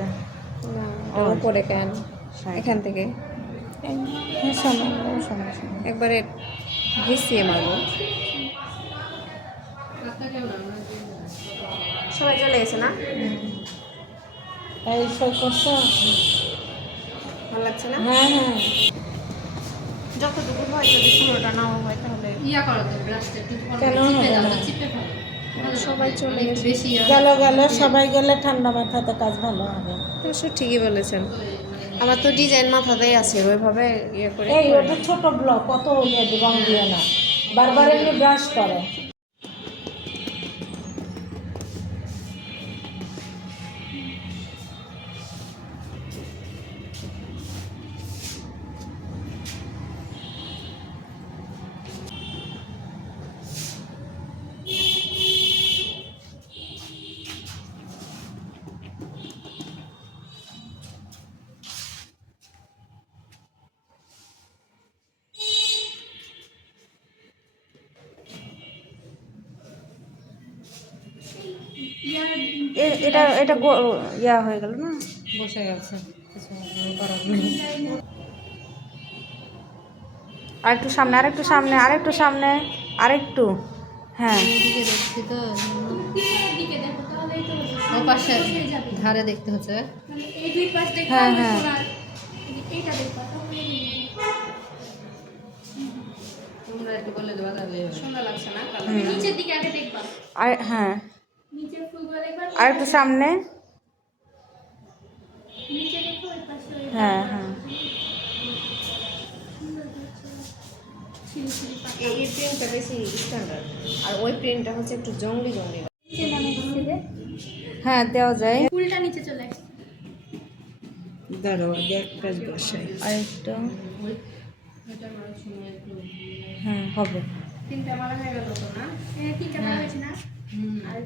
থেকে না উপরে কেন এখান থেকে একবারে ঘিসিয়ে মারবো। সবাই চলে গেছে না? এই সই করছো? ভালো লাগছে না? হ্যাঁ হ্যাঁ, যতটুকু হয়, যদি পুরোটা নাও হয় তাহলে কেন হবে না? সবাই চলে গেছে। গেল সবাই গেলে ঠান্ডা মাথাতে কাজ ভালো হবে। অবশ্য ঠিকই বলেছেন। আমার তো ডিজাইন মাথাতেই আছে, ওইভাবে ইয়ে করে এই ওটা ছোট ব্লক, কত ইয়ে রং দিও না, বারবার এমনি ব্রাশ করো। এটা এটা ইয়া হয়ে গেল না, বসে গেছে, কিছু করার নেই। আরেকটু সামনে, আরেকটু সামনে, আরেকটু সামনে, আরেকটু। হ্যাঁ, এদিকে দেখছি তো, ও পাশে ধারে দেখতে হচ্ছে। হ্যাঁ হ্যাঁ, তোমরা একটু বলে দেবা তাহলে সুন্দর লাগছে না? নিচের দিকে আগে দেখবা, আর হ্যাঁ, নিচের ফুলগুলো দেখবা, আরেকটু সামনে। নিচে দেখো ওই পাশে ওই হ্যাঁ হ্যাঁ, ছিলি ছিলি পাতা এই প্রিন্টটা বেশি স্ট্যান্ডার্ড, আর ওই প্রিন্টটা হচ্ছে একটু জঙ্গলি জঙ্গলি। নিচে নামে দিচ্ছে যে হ্যাঁ, দেওয়া যায়। ফুলটা নিচে চলে আসছে। দাঁড়াও আগে একটা বসাই। আরেকটু, হ্যাঁ হবে। তিনটা মালা হয়ে গেল তো না? তিনটা মালা হয়েছে না? আর